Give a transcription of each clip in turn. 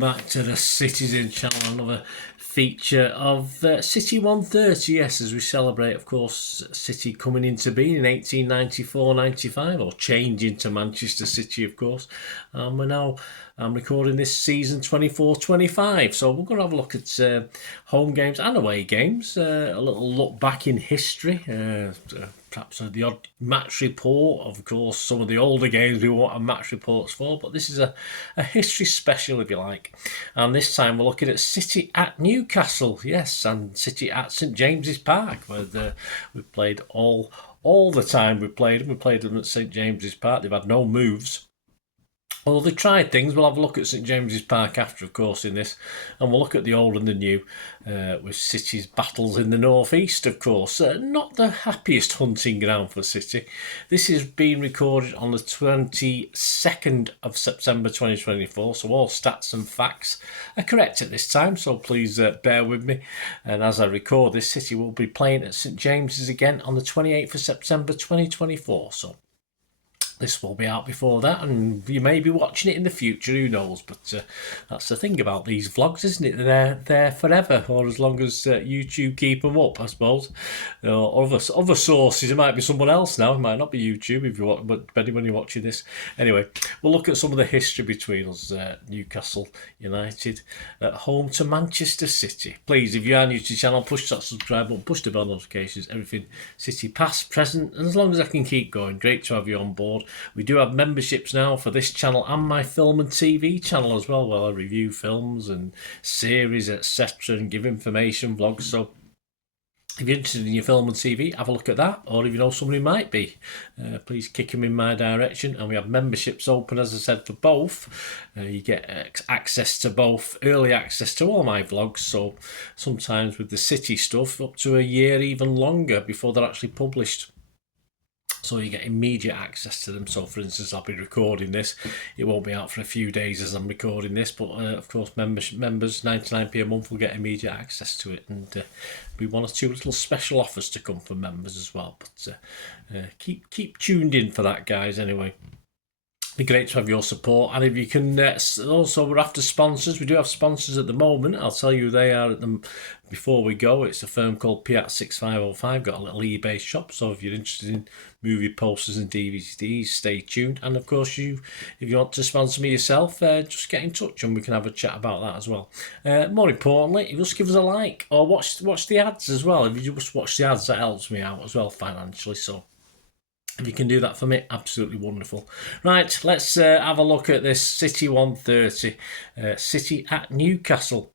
back to the Citizen channel, another feature of CITY130, yes, as we celebrate, of course, City coming into being in 1894-95, or changing to Manchester City, of course. I'm recording this season 24-25, so we're going to have a look at home games and away games, a little look back in history, perhaps the odd match report. Of course, some of the older games we won't have match reports for, but this is a history special, if you like. And this time we're looking at City at Newcastle, yes, and City at St James's Park, where we've played all the time. We played them at St James's Park. They've had no moves. Well, they tried things. We'll have a look at St James's Park after, of course, in this. And we'll look at the old and the new, with City's battles in the northeast, of course. Not the happiest hunting ground for City. This is being recorded on the 22nd of September 2024, so all stats and facts are correct at this time, so please bear with me. And as I record this, City will be playing at St James's again on the 28th of September 2024, so this will be out before that, and you may be watching it in the future, who knows, but that's the thing about these vlogs, isn't it? They're there forever, or as long as YouTube keep them up, I suppose. Or other sources, it might be someone else now, it might not be YouTube, if you want, but depending when you're watching this. Anyway, we'll look at some of the history between us, Newcastle United, at home to Manchester City. Please, if you are new to the channel, push that subscribe button, push the bell notifications, everything City past, present, and as long as I can keep going, great to have you on board. We do have memberships now for this channel and my film and TV channel as well, where I review films and series, etc., and give information, vlogs. So if you're interested in your film and TV, have a look at that. Or if you know somebody who might be, please kick them in my direction. And we have memberships open, as I said, for both. You get access to both, early access to all my vlogs. So sometimes with the City stuff, up to a year, even longer, before they're actually published. So you get immediate access to them. So for instance, I'll be recording this. It won't be out for a few days as I'm recording this, but of course members, 99p a month, will get immediate access to it, and be one or two little special offers to come from members as well. But keep tuned in for that, guys. Anyway, be great to have your support. And if you can also, we're after sponsors. We do have sponsors at the moment. I'll tell you who they are at them before we go. It's a firm called Piat6505, got a little eBay shop, so if you're interested in movie posters and DVDs, stay tuned. And of course, if you want to sponsor me yourself, just get in touch and we can have a chat about that as well. More importantly, just give us a like, or watch the ads as well. If you just watch the ads, that helps me out as well financially, so if you can do that for me, absolutely wonderful. Right, let's have a look at this City 130, City at Newcastle.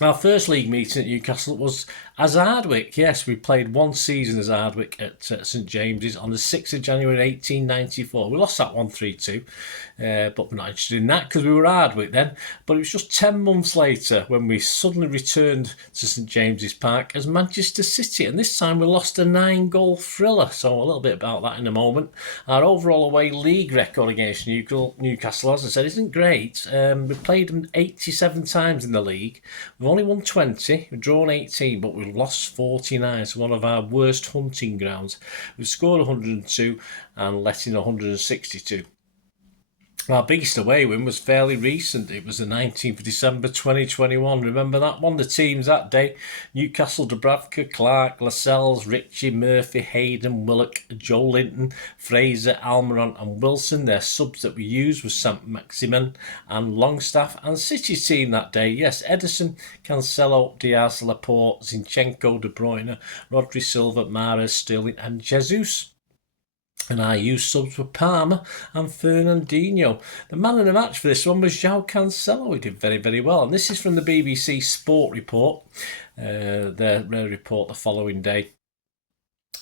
Our first league meeting at Newcastle was as Ardwick. Yes, we played one season as Ardwick at St James's on the 6th of January 1894. We lost that 1-3-2, but we're not interested in that because we were Ardwick then. But it was just 10 months later when we suddenly returned to St James's Park as Manchester City, and this time we lost a 9-goal thriller. So a little bit about that in a moment. Our overall away league record against Newcastle, as I said, isn't great. We played them 87 times in the league. We've only won 20, we've drawn 18, but we've lost 49, so one of our worst hunting grounds. We've scored 102 and let in 162. Our biggest away win was fairly recent. It was the 19th of December 2021. Remember that one? The teams that day: Newcastle, Dubravka, Clark, Lascelles, Ritchie, Murphy, Hayden, Willock, Joe Linton, Fraser, Almiron and Wilson. Their subs that we used was St Maximin and Longstaff. And City's team that day, yes, Edison, Cancelo, Diaz, Laporte, Zinchenko, De Bruyne, Rodri, Silva, Mahrez, Sterling and Jesus. And our youth subs were Palmer and Fernandinho. The man of the match for this one was João Cancelo. He did very, very well. And this is from the BBC Sport report, their report the following day.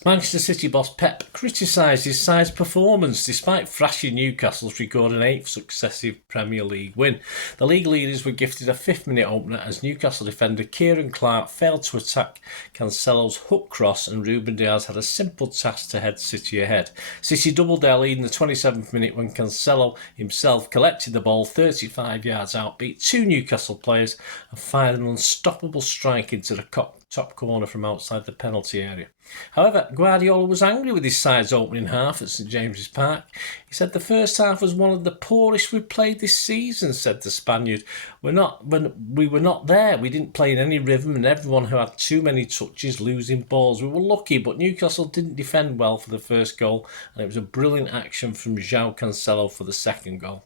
Manchester City boss Pep criticised his side's performance despite thrashing Newcastle's record an 8th successive Premier League win. The league leaders were gifted a 5th-minute opener as Newcastle defender Kieran Clark failed to attack Cancelo's hook cross, and Ruben Diaz had a simple task to head City ahead. City doubled their lead in the 27th minute when Cancelo himself collected the ball 35 yards out, beat 2 Newcastle players and fired an unstoppable strike into the top corner from outside the penalty area. However, Guardiola was angry with his side's opening half at St James's Park. He said the first half was one of the poorest we've played this season, said the Spaniard. We were not there. We didn't play in any rhythm, and everyone who had too many touches, losing balls. We were lucky, but Newcastle didn't defend well for the first goal, and it was a brilliant action from João Cancelo for the second goal.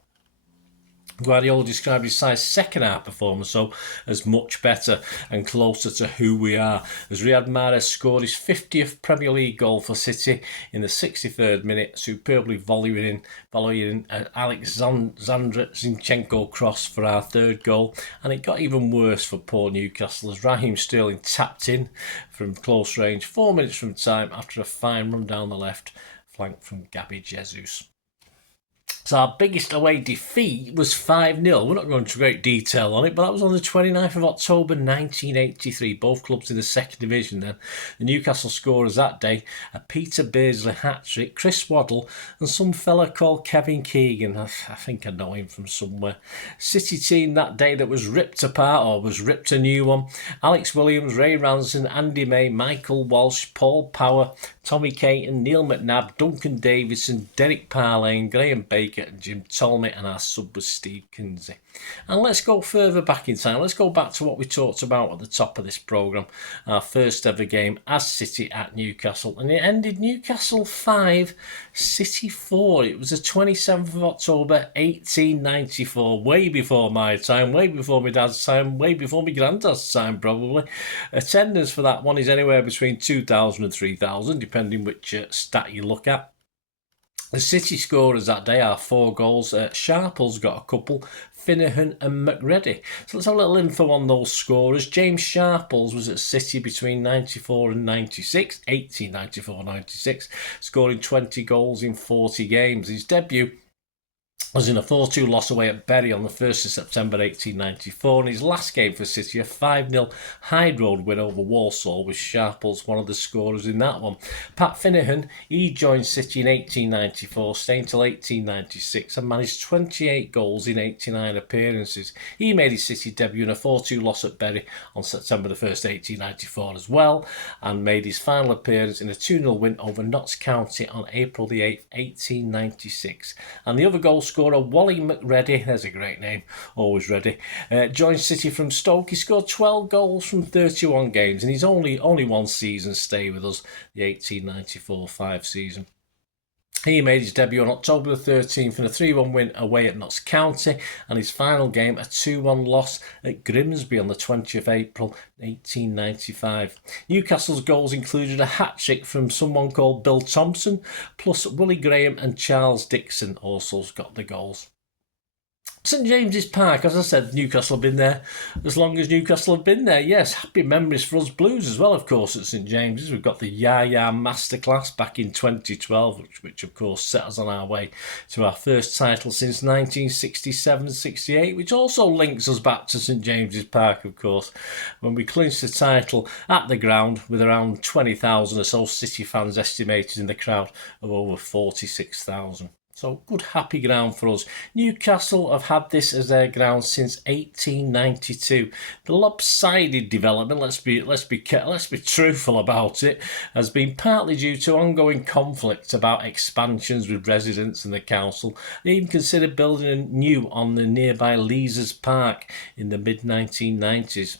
Guardiola described his side's second half performance as much better and closer to who we are, as Riyad Mahrez scored his 50th Premier League goal for City in the 63rd minute, superbly volleying in an Alexander Zinchenko cross for our third goal. And it got even worse for poor Newcastle as Raheem Sterling tapped in from close range 4 minutes from time after a fine run down the left flank from Gabby Jesus. So our biggest away defeat was 5-0. We're not going into great detail on it, but that was on the 29th of October 1983. Both clubs in the second division then. The Newcastle scorers that day, a Peter Beardsley hat-trick, Chris Waddle and some fella called Kevin Keegan. I think I know him from somewhere. City team that day that was ripped apart, or was ripped a new one. Alex Williams, Ray Ranson, Andy May, Michael Walsh, Paul Power, Tommy Creighton, Neil McNabb, Duncan Davidson, Derek Parlane, Graham Baker and Jim Tolmie, and our sub was Steve Kinsey. And let's go further back in time. Let's go back to what we talked about at the top of this programme. Our first ever game as City at Newcastle. And it ended Newcastle 5, City 4. It was the 27th of October 1894. Way before my time, way before my dad's time, way before my granddad's time probably. Attendance for that one is anywhere between 2,000 and 3,000, depending which stat you look at. The City scorers that day are 4 goals. Sharple's got a couple, Finnehan and McReady. So let's have a little info on those scorers. James Sharples was at City between 94 and 96, 1894-96, scoring 20 goals in 40 games. His debut was in a 4-2 loss away at Bury on the 1st of September 1894, and his last game for City, a 5-0 High Road win over Walsall, with Sharples one of the scorers in that one. Pat Finnehan, he joined City in 1894, staying till 1896, and managed 28 goals in 89 appearances. He made his City debut in a 4-2 loss at Bury on September the 1st, 1894 as well, and made his final appearance in a 2-0 win over Notts County on April the 8th, 1896. And the other goal scorer, Wally McReady, there's a great name, always ready, joined City from Stoke. He scored 12 goals from 31 games, and he's only one season stay with us, the 1894-5 season. He made his debut on October the 13th in a 3-1 win away at Notts County, and his final game a 2-1 loss at Grimsby on the 20th of April 1895. Newcastle's goals included a hat-trick from someone called Bill Thompson, plus Willie Graham and Charles Dixon also got the goals. St James's Park, as I said, Newcastle have been there as long as Newcastle have been there. Yes, happy memories for us Blues as well, of course, at St James's. We've got the Yaya Masterclass back in 2012, which of course set us on our way to our first title since 1967-68, which also links us back to St James's Park, of course, when we clinched the title at the ground with around 20,000 or so City fans estimated in the crowd of over 46,000. So good, happy ground for us. Newcastle have had this as their ground since 1892. The lopsided development, let's be truthful about it, has been partly due to ongoing conflict about expansions with residents and the council. They even considered building a new on the nearby Leazes Park in the mid-1990s.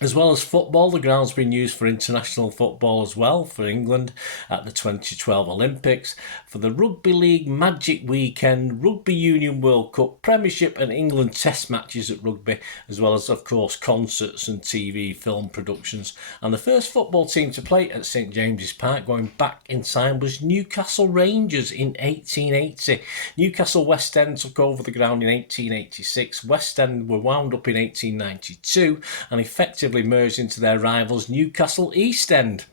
As well as football, the ground's been used for international football as well, for England at the 2012 Olympics, for the Rugby League Magic Weekend, Rugby Union World Cup, Premiership and England Test matches at rugby, as well as, of course, concerts and TV film productions. And the first football team to play at St James's Park going back in time was Newcastle Rangers in 1880. Newcastle West End took over the ground in 1886. West End were wound up in 1892 and effectively merged into their rivals Newcastle East End.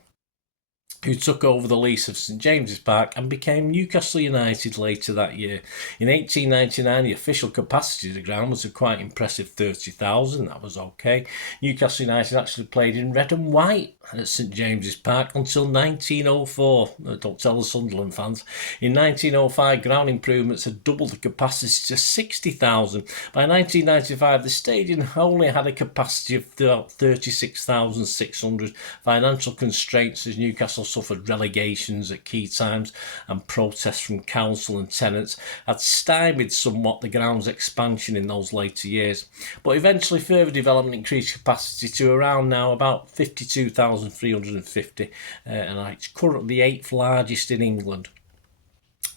who took over the lease of St James's Park and became Newcastle United later that year. In 1899, the official capacity of the ground was a quite impressive 30,000. That was okay. Newcastle United actually played in red and white at St James's Park until 1904. Don't tell the Sunderland fans. In 1905, ground improvements had doubled the capacity to 60,000. By 1995, the stadium only had a capacity of 36,600. Financial constraints as Newcastle suffered relegations at key times and protests from council and tenants had stymied somewhat the ground's expansion in those later years. But eventually further development increased capacity to around now about 52,350 and it's currently the 8th largest in England.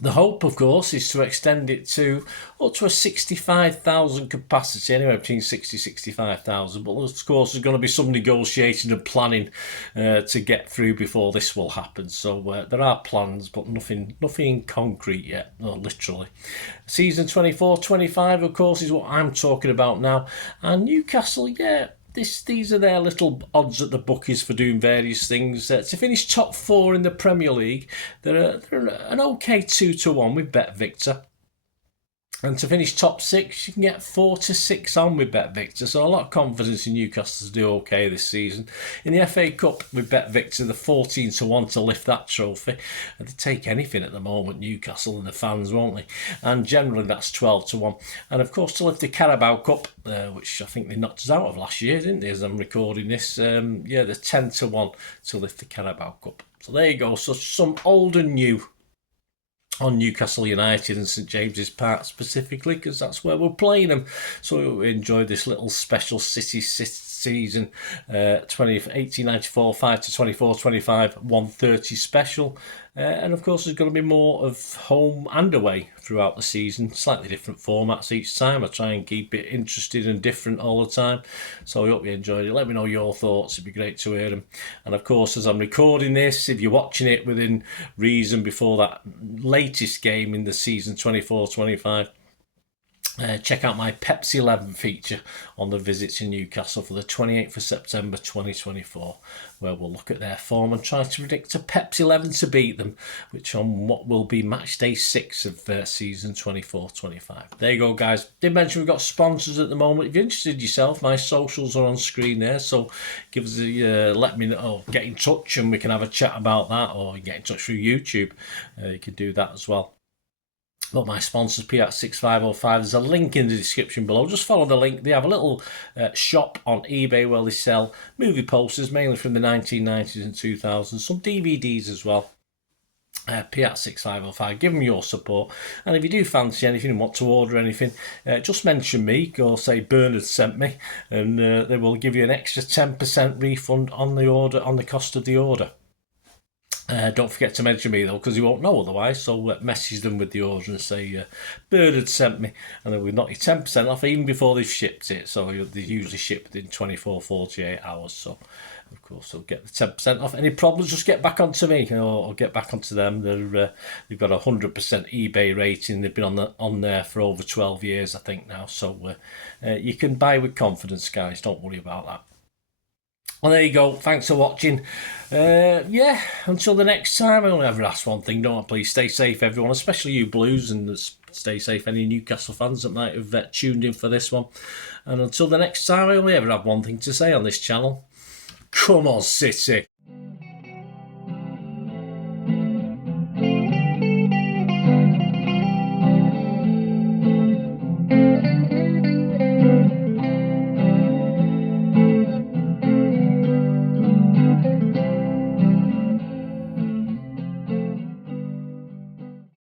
The hope, of course, is to extend it to up to a 65,000 capacity, anywhere between 60 and 65,000. But of course, there's going to be some negotiating and planning to get through before this will happen. So there are plans, but nothing in concrete yet, literally. Season 24-25, of course, is what I'm talking about now. And Newcastle, these are their little odds at the bookies for doing various things. To finish top 4 in the Premier League, they're an okay 2-1 with Bet Victor. And to finish top 6, you can get 4-6 on with Bet Victor. So a lot of confidence in Newcastle to do okay this season. In the FA Cup with Bet Victor, they're 14-1 to lift that trophy. They take anything at the moment, Newcastle and the fans, won't they? And generally that's 12-1. And of course to lift the Carabao Cup, which I think they knocked us out of last year, didn't they, as I'm recording this? They're 10-1 to lift the Carabao Cup. So there you go. So some old and new on Newcastle United and St James's Park specifically, because that's where we're playing them. So we enjoyed this little special City season 1894 5-24-25 130 special, and of course there's going to be more of home and away throughout the season, slightly different formats each time. I try and keep it interesting and different all the time, so I hope you enjoyed it. Let me know your thoughts, it'd be great to hear them. And of course, as I'm recording this, if you're watching it within reason before that latest game in the season 24-25, check out my Pepsi 11 feature on the visit to Newcastle for the 28th of September 2024, where we'll look at their form and try to predict a Pepsi 11 to beat them, which on what will be match day 6 of season 24-25. There you go, guys. Did mention we've got sponsors at the moment. If you're interested yourself, my socials are on screen there, so give us let me know, get in touch and we can have a chat about that, or you get in touch through YouTube. You can do that as well. But my sponsors, P6505, there's a link in the description below. Just follow the link. They have a little shop on eBay where they sell movie posters, mainly from the 1990s and 2000s, some DVDs as well. P6505, give them your support. And if you do fancy anything and want to order anything, just mention me, or say Bernard sent me, and they will give you an extra 10% refund on the order, on the cost of the order. Don't forget to mention me though, because you won't know otherwise. So message them with the order and say Bird had sent me, and then we'll knock you 10% off even before they've shipped it. So they usually ship within 48 hours. So of course they'll get the 10% off. Any problems, just get back onto me or get back onto them. They've got a 100% eBay rating. They've been on there for over 12 years, I think now. So you can buy with confidence, guys. Don't worry about that. Well, there you go. Thanks for watching. Until the next time, I only ever ask one thing, don't I? Please stay safe, everyone, especially you Blues, and stay safe any Newcastle fans that might have tuned in for this one. And until the next time, I only ever have one thing to say on this channel. Come on, City.